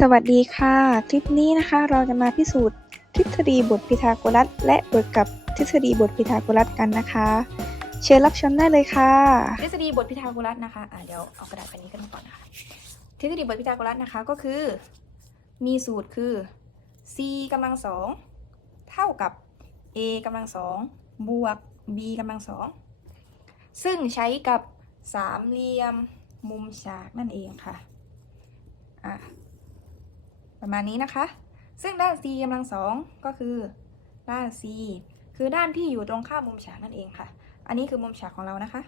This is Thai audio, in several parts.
สวัสดีค่ะ คลิปนี้นะคะเราจะมาพิสูจน์ทฤษฎีบทพีทาโกรัส และบิกกับทฤษฎีบทพีทาโกรัสกันนะคะ เชิญรับชมได้เลยค่ะ ทฤษฎีบทพิทาโกรัสนะคะอ่าเดี๋ยวเอากระดาษแผ่นนี้ขึ้นก่อนนะคะทฤษฎีบทพิทาโกรัสนะคะก็คือ มีสูตรคือ c กำลังสองเท่ากับ a กำลังสองบวก b กำลังสองซึ่งใช้กับสามเหลี่ยมมุมฉากนั่นเองค่ะอะ ประมาณนี้นะคะ ซึ่งด้าน c กำลังสองก็คือด้าน c คือด้านที่อยู่ตรงข้ามมุมฉากนั่นเองค่ะ อันนี้คือมุมฉากของเรานะคะ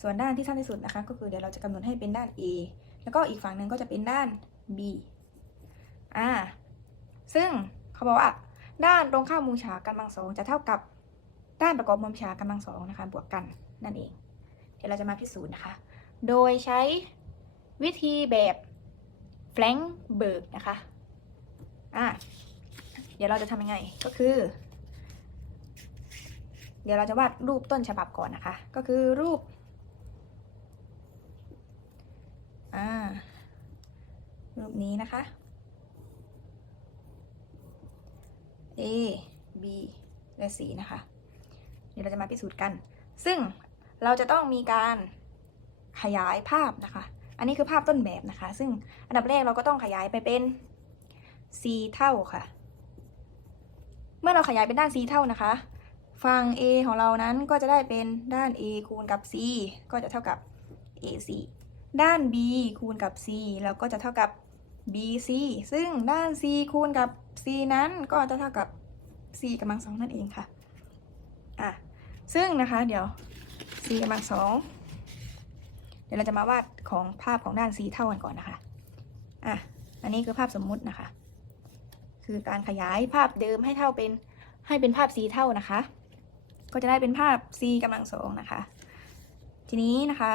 ส่วนด้านที่สั้นที่สุดนะคะ ก็คือเดี๋ยวเราจะกำหนดให้เป็นด้าน A แล้วก็อีกฝั่งหนึ่งก็จะเป็นด้าน B อ่า ซึ่งเขาบอกว่าด้านตรงข้ามมุมฉากกำลังสองจะเท่ากับด้านประกอบมุมฉากกำลังสองนะคะ บวกกันนั่นเอง เดี๋ยวเราจะมาพิสูจน์นะคะ โดยใช้วิธีแบบ แฟลงเบิร์กนะคะ อ่าเดี๋ยวเราจะทำยังไง ก็คือ เดี๋ยวเราจะวาดรูปต้นฉบับก่อนนะคะ ก็คือรูป อ่า รูปนี้นะคะ A B และ C นะคะ เดี๋ยวเราจะมาพิสูจน์กัน ซึ่งเราจะต้องมีการขยายภาพนะคะ อันนี้คือภาพต้นแบบนะคะ ซึ่งอันดับแรกเราก็ต้องขยายไปเป็น c เท่าค่ะ เมื่อเราขยายเป็นด้าน c เท่านะคะ ฝั่ง a ของเรานั้นก็จะได้เป็นด้าน a คูณกับ c ก็จะเท่ากับ ac ด้าน b คูณกับ c แล้วก็จะเท่ากับ bc ซึ่งด้าน c คูณกับ c นั้นก็จะเท่ากับ c กำลังสองนั่นเองค่ะ อะ ซึ่งนะคะ เดี๋ยว c กำลังสอง เดี๋ยวเราจะมาวาดของภาพของด้าน c เท่ากันก่อนนะคะ อะ อันนี้คือภาพสมมุตินะคะ คือการขยายภาพเดิมให้เท่าเป็นให้เป็นภาพ c เท่านะคะ ก็จะได้เป็นภาพ c กำลังสองนะคะ ทีนี้นะคะ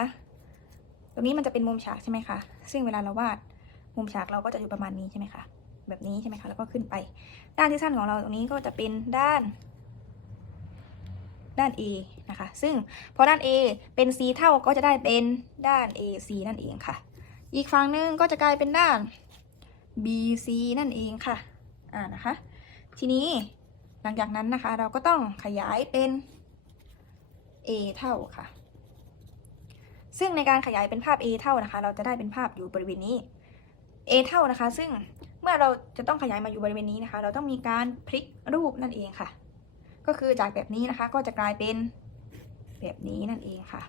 ตรงนี้มันจะเป็นมุมฉากใช่ไหมคะ ซึ่งเวลาเราวาดมุมฉากเราก็จะอยู่ประมาณนี้ใช่ไหมคะ แบบนี้ใช่ไหมคะ แล้วก็ขึ้นไป ด้านที่สั้นของเราตรงนี้ก็จะเป็นด้าน ด้าน A นะคะ ซึ่งพอด้าน A เป็น C เท่าก็จะได้เป็นด้าน AC นั่นเองค่ะ อีกฝั่งหนึ่งก็จะกลายเป็นด้าน BC นั่นเองค่ะ อ่านะคะ ทีนี้หลังจากนั้นนะคะเราก็ต้องขยายเป็น A เท่าค่ะ ซึ่งในการขยายเป็นภาพ A เท่านะคะ เราจะได้เป็นภาพอยู่บริเวณนี้ A เท่านะคะ ซึ่งเมื่อเราจะต้องขยายมาอยู่บริเวณนี้นะคะ เราต้องมีการพลิกรูปนั่นเองค่ะ ก็คือจากแบบนี้นะคะก็จะกลายเป็นแบบนี้นั่นเองค่ะ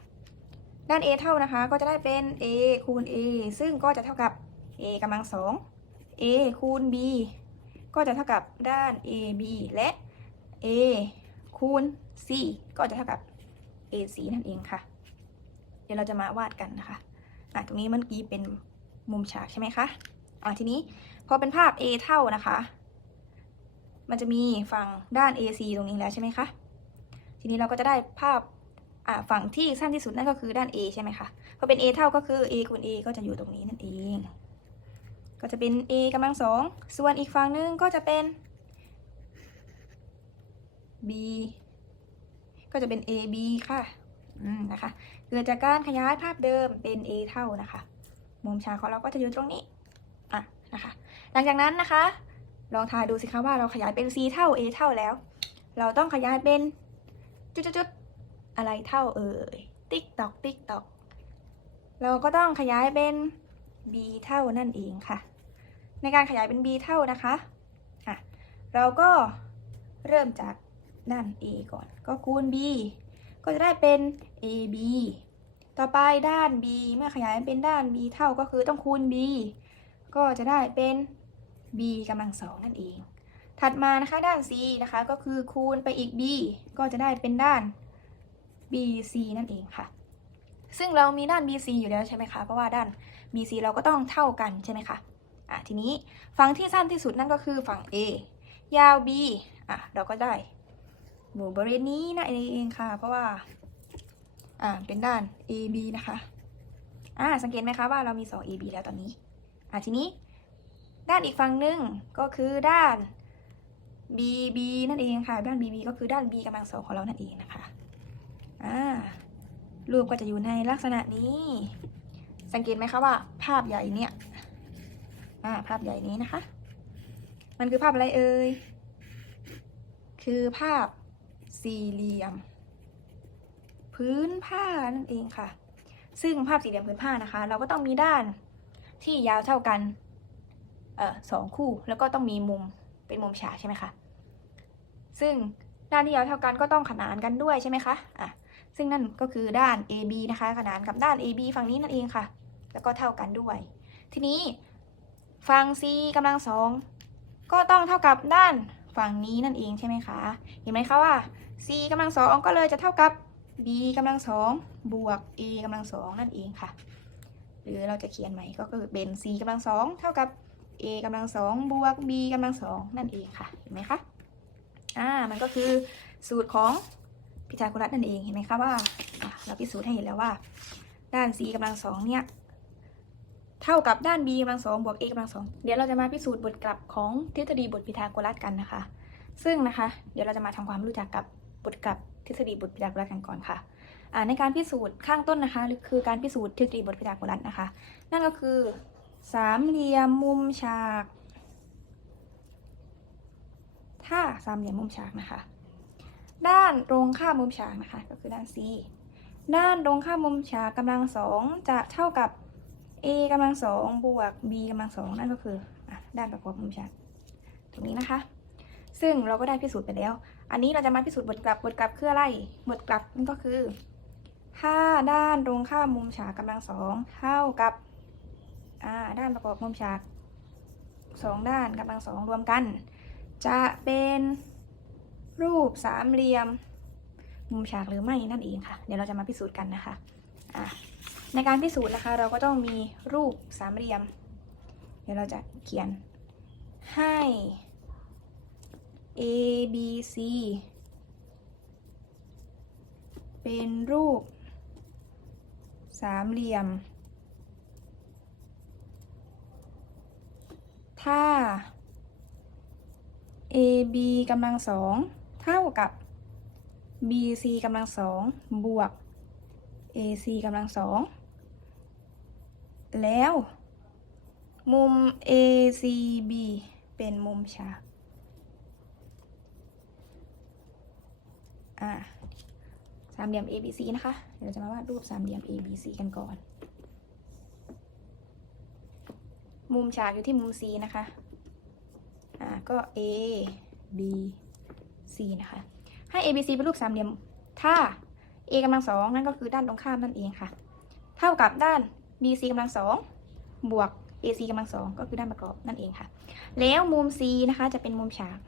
ด้าน A เท่านะคะก็จะได้เป็น A คูณ A ซึ่งก็จะเท่ากับ A กำลังสอง A คูณ B ก็จะเท่ากับด้าน AB และ A คูณ C ก็จะเท่ากับ AC นั่นเองค่ะ เดี๋ยวเราจะมาวาดกันนะคะอะตรงนี้เมื่อกี้เป็นมุมฉากใช่ไหมคะอะทีนี้พอเป็นภาพ A เท่านะคะ มันจะมีฝั่งด้าน AC ตรงนี้แล้วใช่ไหมคะ ทีนี้เราก็จะได้ภาพฝั่งที่สั้นที่สุดนั่นก็คือด้าน A ใช่ไหมคะพอเป็น A เท่าก็คือ A คูณ A ก็จะอยู่ตรงนี้นั่นเอง ก็จะเป็น a กำลังสอง ส่วนอีกฝั่งหนึงก็จะเป็น b ก็จะเป็น ab ค่ะอืมนะคะ เกิดจากการขยายภาพเดิมเป็น a เท่านะคะ มุมฉากของเราก็จะอยู่ตรงนี้ อะนะคะ หลังจากนั้นนะคะ ลองทายดูสิคะว่าเราขยายเป็น c เท่า a เท่าแล้ว เราต้องขยายเป็นจุดๆๆอะไรเท่าเอ่ย ติ๊กตอกติ๊กตอก เราก็ต้องขยายเป็น b เท่านั่นเองค่ะ ในการขยายเป็น b เท่านะคะอะเราก็เริ่มจากด้าน a ก่อน ก็คูณ b ก็จะได้เป็น ab ต่อไปด้าน b เมื่อขยายเป็นด้าน b เท่าก็คือต้องคูณ b ก็จะได้เป็น b กำลังสองนั่นเอง ถัดมานะคะด้าน c นะคะก็คือคูณไปอีก b ก็จะได้เป็นด้าน bc นั่นเองค่ะ ซึ่งเรามีด้าน bc อยู่แล้วใช่ไหมคะ เพราะว่าด้าน BC เราก็ต้องเท่ากันใช่ไหมคะอะทีนี้ฝั่งที่สั้นที่สุดนั่นก็คือฝั่ง A ยาว B อะเราก็ได้หมู่บริเวณนี้นะเองค่ะ เพราะว่าอ่าเป็นด้าน AB นะคะอ่าสังเกตไหมคะว่าเรามี2 AB แล้วตอนนี้อะทีนี้ ด้านอีกฝั่งหนึ่งก็คือด้าน BB นั่นเองค่ะ ด้าน BB ก็คือด้าน B กำลังสองของเรานั่นเองนะคะอ่ารูปก็จะอยู่ในลักษณะนี้ สังเกตไหมคะว่า ภาพใหญ่เนี่ยอ่าภาพใหญ่นี้นะคะ มันคือภาพอะไรเอ่ยคือภาพสี่เหลี่ยม พื้นผ้านั่นเองค่ะ ซึ่งภาพสี่เหลี่ยมพื้นผ้านะคะ เราก็ต้องมีด้านที่ยาวเท่ากัน เอ่อสองคู่ แล้วก็ต้องมีมุมเป็นมุมฉากใช่ไหมคะ ซึ่งด้านที่ยาวเท่ากันก็ต้องขนานกันด้วยใช่ไหมคะอะซึ่งนั่นก็คือด้าน AB นะคะ ขนานกับด้าน AB ฝั่งนี้นั่นเองค่ะ แล้วก็เท่ากันด้วย ทีนี้ฝั่ง C กำลังสองก็ต้องเท่ากับด้านฝั่งนี้นั่นเองใช่ไหมคะ เห็นไหมคะว่า C กำลังสองก็เลยจะเท่ากับ B กำลังสองบวก A กำลังสองนั่นเองค่ะ หรือเราจะเขียนใหม่ก็คือเป็น C กำลังสองเท่ากับ A กำลังสองบวก B กำลังสองนั่นเองค่ะ เห็นไหมคะ อ่า มันก็คือสูตรของพิทาโกรัสนั่นเอง เห็นไหมคะว่า เราพิสูจน์ให้เห็นแล้วว่า ด้าน c กำลังสองเนี่ยเท่ากับด้าน b กำลังสองบวก a กำลังสองเดี๋ยวเราจะมาพิสูจน์บทกลับของทฤษฎีบทพีทาโกรัสกันนะคะ ซึ่งนะคะ เดี๋ยวเราจะมาทำความรู้จักกับบทกลับทฤษฎีบทพีทาโกรัสกันก่อนค่ะอ่าในการพิสูจน์ข้างต้นนะคะ คือการพิสูจน์ทฤษฎีบทพีทาโกรัสนะคะ นั่นก็คือ สามเหลี่ยมมุมฉาก ถ้าสามเหลี่ยมมุมฉากนะคะ ด้านตรงข้ามมุมฉากนะคะ ก็คือด้าน C ด้านตรงข้ามมุมฉากกำลังสองจะเท่ากับ a กำลังสองบวก b กำลังสองนั่นก็คืออด้านประกอบมุมฉากตรงนี้นะคะ ซึ่งเราก็ได้พิสูจน์ไปแล้ว อันนี้เราจะมาพิสูจน์บทกลับบทกลับคืออะไรบทกลับนั่นก็คือถ้าด้านตรงข้ามมุมฉากกำลังสองเท่ากับ อ่าด้านประกอบมุมฉากสองด้านกำลังสองรวมกัน จะเป็นรูปสามเหลี่ยม มุมฉากหรือไม่นั่นเองค่ะ เดี๋ยวเราจะมาพิสูจน์กันนะคะอะในการพิสูจน์นะคะ เราก็ต้องมีรูปสามเหลี่ยม เดี๋ยวเราจะเขียนให้ A B C เป็นรูปสามเหลี่ยม ถ้า AB กำลังสองเท่ากับ BC กำลังสองบวก AC กำลังสองแล้ว มุม ACB เป็นมุมฉากอ่าสามเหลี่ยม ABC นะคะ เดี๋ยวเราจะมาวาดรูปสามเหลี่ยม ABC กันก่อน มุมฉากอยู่ที่มุม C นะคะ อ่า ก็ A B C นะคะ ให้ A B C เป็นรูปสามเหลี่ยม ถ้า A กำลังสองนั่นก็คือด้านตรงข้ามนั่นเองค่ะ เท่ากับด้าน B C กำลังสองบวก A C กำลังสองก็คือด้านประกอบนั่นเองค่ะ แล้วมุม C นะคะจะเป็นมุมฉาก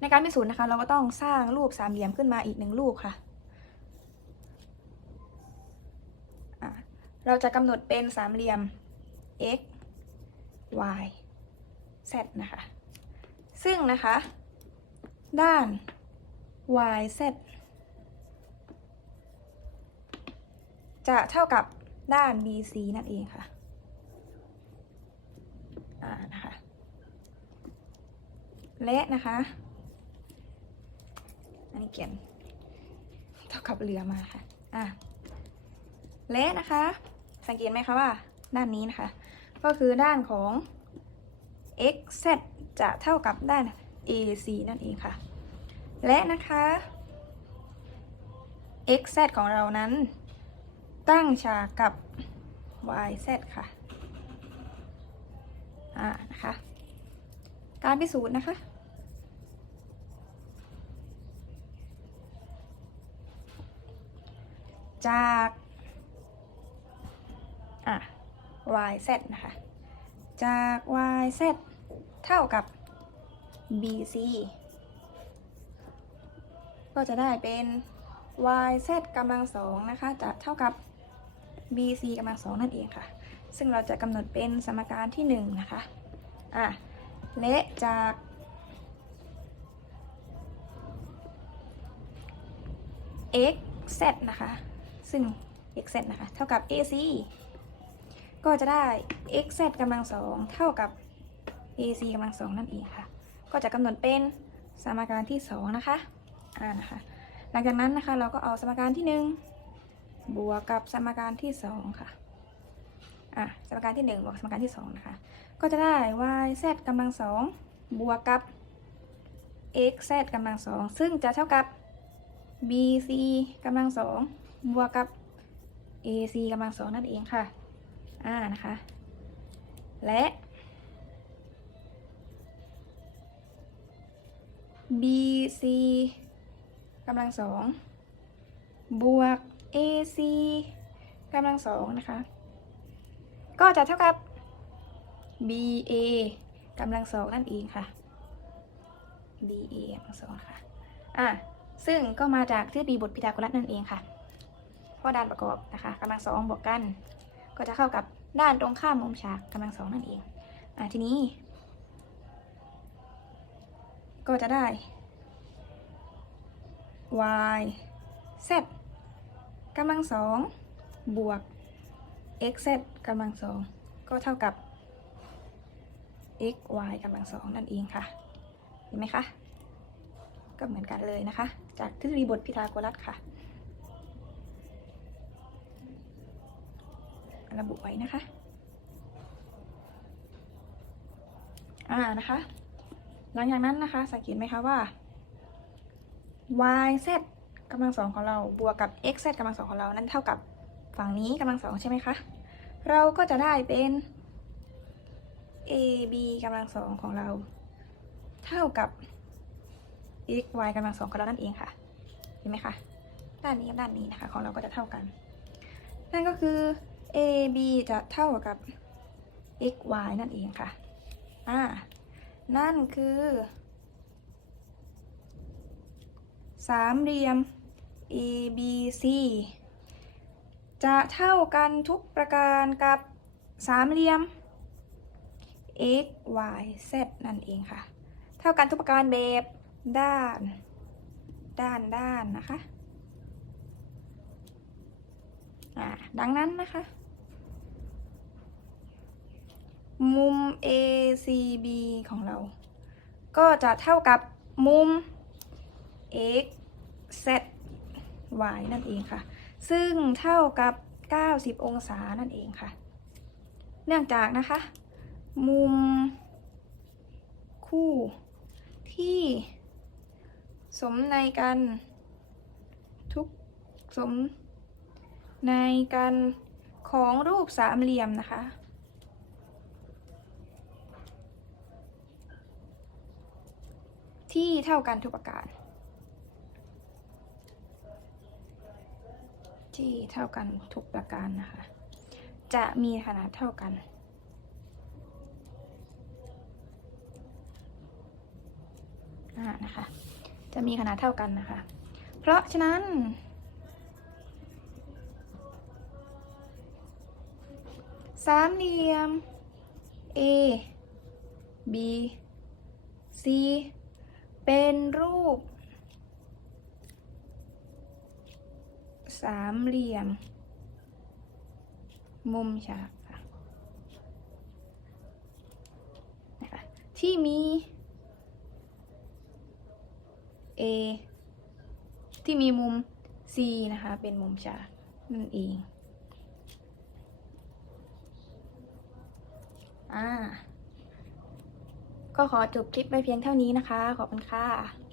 ในการพิสูจน์นะคะ เราก็ต้องสร้างรูปสามเหลี่ยมขึ้นมาอีกหนึ่งรูปค่ะอะเราจะกำหนดเป็นสามเหลี่ยม x y z นะคะ ซึ่งนะคะ ด้าน y z จะเท่ากับด้าน bc นั่นเองค่ะอ่านะคะ และนะคะ อันนี้เขียน เท่ากับเรือมาค่ะ อะและนะคะ สังเกตไหมคะว่า ด้านนี้นะคะ ก็คือด้านของ x z จะเท่ากับด้าน ac นั่นเองค่ะ และนะคะ x z ของเรานั้น ตั้งฉากกับ y z ค่ะ อ่า นะคะ การพิสูจน์นะคะจาก อะ y z นะคะ จาก y z เท่ากับ b c ก็จะได้เป็น y z กำลังสองนะคะ จะเท่ากับ b c กำลังสองนั่นเองค่ะ ซึ่งเราจะกำหนดเป็นสมการที่หนึ่งนะคะ อะ และจาก x z นะคะ ซึ่ง x z นะคะ เท่ากับ ac ก็จะได้ x z กำลังสองเท่ากับ ac กำลังสองนั่นเองค่ะ ก็จะกำหนดเป็นสมการที่สองนะคะอ่านะคะ หลังจากนั้นนะคะเราก็เอาสมการที่หนึ่งบวกกับสมการที่สองค่ะอะสมการที่หนึ่งบวกสมการที่สองนะคะ ก็จะได้ y z กำลังสองบวกกับ x z กำลังสองซึ่งจะเท่ากับ b c กำลังสองบวกกับ a c กำลังสองนั่นเองค่ะ อ่านะคะ และ b c กำลังสองบวก a c กำลังสองนะคะ ก็จะเท่ากับ b a กำลังสองนั่นเองค่ะ b a กำลังสองค่ะ อะ ซึ่งก็มาจากทฤษฎีบทพีทาโกรัสนั่นเองค่ะเพราะด้านประกอบนะคะกำลังสองบวกกัน ก็จะเข้ากับด้านตรงข้ามมุมฉากกำลังสองนั่นเอง อะทีนี้ ก็จะได้ y z กำลังสองบวก x z กำลังสองก็เท่ากับ x y กำลังสองนั่นเองค่ะ เห็นไหมคะ ก็เหมือนกันเลยนะคะ จากทฤษฎีบทพีทาโกรัสค่ะ ระบุไว้นะคะ อ่านะคะ หลังจากนั้นนะคะ สังเกตไหมคะว่า y z กำลังสองของเราบวกกับ x z กำลังสองของเรานั้นเท่ากับฝั่งนี้กำลังสองใช่ไหมคะ เราก็จะได้เป็น a b กำลังสองของเรา เท่ากับ x y กำลังสองของเรานั่นเองค่ะ เห็นไหมคะ ด้านนี้กับด้านนี้นะคะ ของเราก็จะเท่ากัน นั่นก็คือ a b จะเท่ากับ x y นั่นเองค่ะ อ่า นั่นคือ สามเหลี่ยม a b c จะเท่ากันทุกประการกับสามเหลี่ยม x y z นั่นเองค่ะ เท่ากันทุกประการแบบด้าน ด้านด้านนะคะ อ่า ดังนั้นนะคะ มุม ACB ของเรา ก็จะเท่ากับมุม x z y นั่นเองค่ะ ซึ่งเท่ากับ 90 องศานั่นเองค่ะ เนื่องจากนะคะ มุมคู่ที่สมในกันทุกสมในกันของรูปสามเหลี่ยมนะคะ ที่เท่ากันทุกประการ ที่เท่ากันทุกประการนะคะ จะมีขนาดเท่ากันอ่านะคะ จะมีขนาดเท่ากันนะคะ เพราะฉะนั้นสามเหลี่ยม A B C เป็นรูป สามเหลี่ยม มุมฉากนะคะที่มี A ที่มีมุม C นะคะ เป็นมุมฉากนั่นเอง อ่า ก็ขอจบคลิปไปเพียงเท่านี้นะคะ ขอบคุณค่ะ